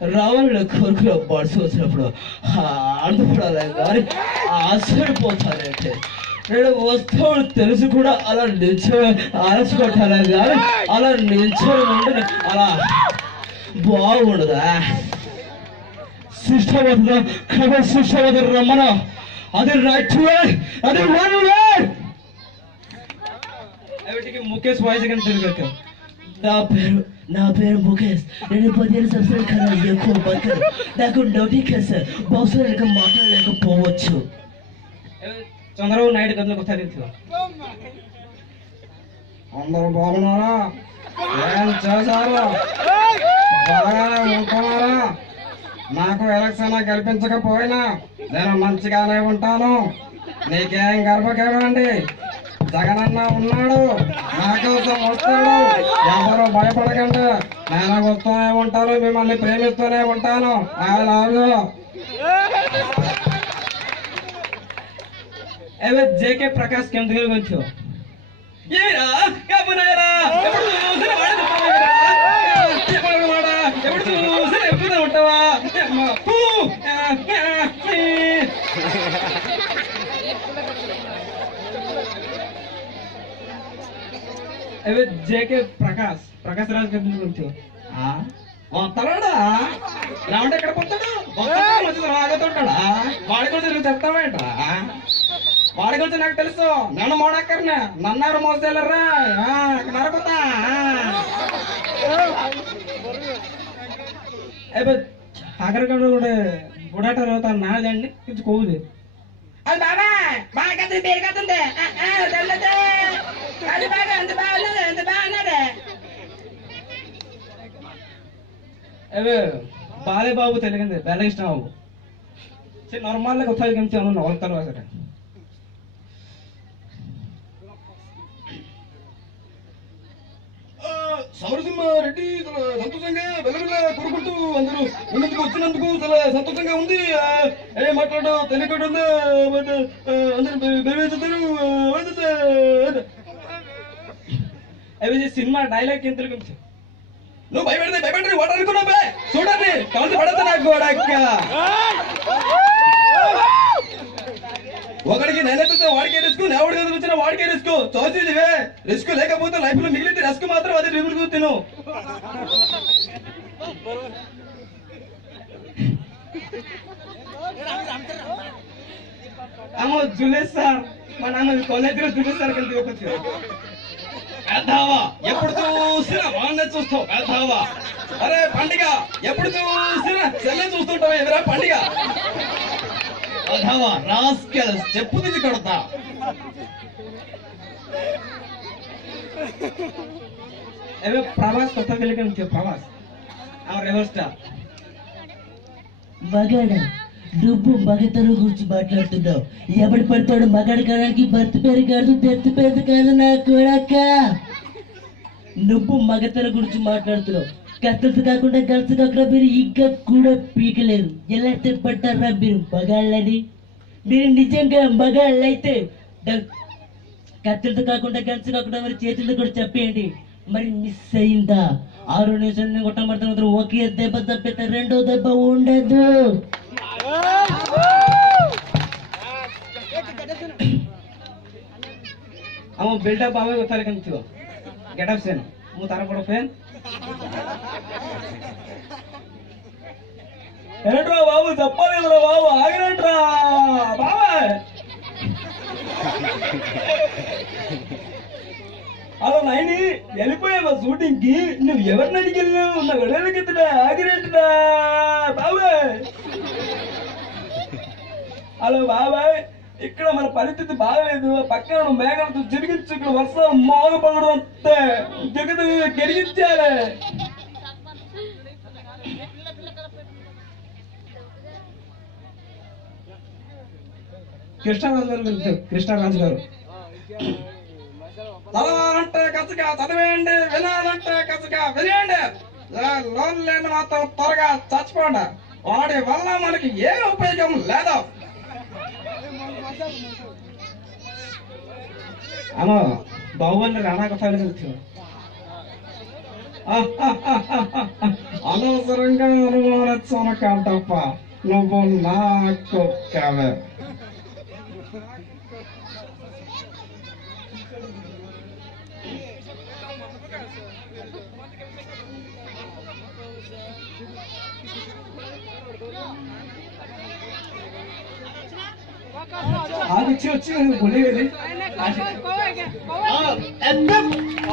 రావణ కోరికలో పడుతూ వచ్చినప్పుడు ఆనందపడాలి కానీ ఆశ్చర్యపోతానంటే నేను వస్తువులు తెలిసి కూడా అలా నిల్చో ఆలసిపెట్టాలి కానీ అలా నిల్చొని ఉంటే అలా బాగుండదా శిష్టవతం క్రమ శిష్టవతం రమ్మన అది రైట్ వే అది వన్ వే వీటికి ముఖేష్ వాయిస్ కానీ తెలుగు నా పేరు ముఖేష్ నేను 15 సంవత్సరాల కన్నా ఎక్కువ బతకను నాకు నోటి సార్ బహుశా నాకు మాట్లాడలేకపోవచ్చు చంద్రబాబు నాయుడు గదిలోకి ఒకసారి అందరూ బాగున్నారా ఏం చేశారు బాగానే ఉంటున్నారా నాకు ఎలక్షన్ గెలిపించకపోయినా నేను మంచిగానే ఉంటాను నీకేం గర్భకేమండి జగనన్న ఉన్నాడు నా కోసం వస్తాడు ఎవరు భయపడకండి నేను వస్తూనే ఉంటాను మిమ్మల్ని ప్రేమిస్తూనే ఉంటాను ఐ లవ్ యు ଏବେ జేకే ప్రకాష్ କେମିତି କହୁଛ ఏరా కబునారా ఎప్పుడు చూసినా వాడి దుప్పమేరా ఎప్పుడు వాడా ఎప్పుడు చూసినా ఎప్పుడు ఉంటావా ଏବେ జేకే ప్రకాష్ రాజ్ କେମିତି କହୁଛ వస్తాడా రావంటే ఎక్కడ పోతాడు వస్తాడు ఆగుతుంటాడా వాడి గురించి నువ్వు చెప్తావేంట్రా వాడి గురించి నాకు తెలుసు నన్ను మోడక్కర్నే నన్నెవరు మోసేళ్ళరా నరకుతా అక్కడికక్కడ కూడా బుడాట అవుతా నాదండి కొంచెం కోవుది అది బాబా బాగా కత్తుంది పేరు కత్తుంది అది బాగా ఎంత బాగున్నది ఎంత బాగున్నది ଏବେ ବାଲେ ବାବୁ ଥିଲେ କେମିତି ବ୍ୟାଲେନ୍ସ ହବ ସେ ନର୍ମାଲ କଥା କେମିତି ଅନୁ ଅଲତା ଭାଷାରେ సమరసింహ రెడ్డి చాలా సంతోషంగా వెలవెల కోరుకుంటూ అందరూ ముందుకు వచ్చినందుకు చాలా సంతోషంగా ఉంది ఏ మాట్లాడో తెలియకుండా అందరూ బెదిరిస్తారు అవి సినిమా డైలాగ్ ఎంత గురించి నువ్వు భయపడితే వాడు అనుకున్నావే చూడండి కలిసి పడతా నాకు ఒకడికి నేనైతే వాడికే రిస్క్ నేవాడికి వచ్చిన వాడికే రిస్క్ చూసివే రిస్క్ లేకపోతే లైఫ్ లో మిగిలితే రిస్క్ మాత్రం అదే రివ్యూ తిను ఆమె జులేష్ సార్ మా నాన్న కాలేజీలో జులేష్ సార్ కలిసి ఒకటి పెద్దావా ఎప్పుడు చూసినా వాడినే చూస్తావు పెద్దావా అరే పండుగ ఎప్పుడు చూసినా చెల్లె చూస్తుంటావు ఎదురా పండుగ పెద్దావా రాస్కెల్ చెప్పు తీసి కొడతా ଏବେ ପ୍ରଭାସ କଥା କହିଲେ କେମିତି ପ୍ରଭାସ ଆମ ରେଭର ଷ୍ଟାର మగాడా నువ్వు మగతనం గురించి మాట్లాడుతున్నావు ఎవడు పడతాడు మగాడు కాడానికి భర్త పేరు కాదు తెత్త పేరు కాదు నా కొడక నువ్వు మగతనం గురించి మాట్లాడుతున్నావు కష్టలు కాకుండా గర్ల్స్ కాకుండా మీరు ఇంకా కూడా పీకలేరు ఎలా చెప్పట్టారా మీరు మగాళ్ళని మీరు నిజంగా మగాళ్ళైతే కత్తులతో కాకుండా గర్ల్స్ కాకుండా మరి చేతులతో కూడా చెప్పేయండి మరి మిస్ అయిందా 6 నిమిషాలు కొట్టబడుతున్నారు ఒకే దెబ్బ తప్పితే రెండో దెబ్బ ఉండదు ଆମ ବିଲ୍ଡଅପ୍ ଆମେ କଥାରେ କେମିତି ଥିବ ଗେଟଅପ୍ ସେନ୍ ମୁଁ ତାର ବଡ଼ ଫ୍ୟାନ୍ ఏంట్రా బాబు చెప్పలేదురా బాబు ఆగినట్రా బాబా అలా నైని వెళ్ళిపోయావా షూటింగ్ కి నువ్వు ఎవరిని అడిగినావు నా గడలకెత్తుడా ఆగినట్టుడా బాబాయ్ హలో బాబాయ్ ఇక్కడ మన పరిస్థితి బాగలేదు పక్కన మేఘాలతో జరిగించు ఇక్కడ వర్షం మోగపడడం అంతే జగదు గెలిగించాలి కృష్ణరాజు గారు చదవాలంటే కసిగా చదివేయండి వినాలంటే కసిగా వినేయండి లోన్ లేని మాత్రం త్వరగా చచ్చిపోండి వాడి వల్ల మనకి ఏ ఉపయోగం లేదు ఆమో బాహుబలి రానా కథ అనవసరంగా అనుమాన చొనకంటప్ప నువ్వు నా కుక్కవే. ఆగిచ్చి వచ్చి బొలి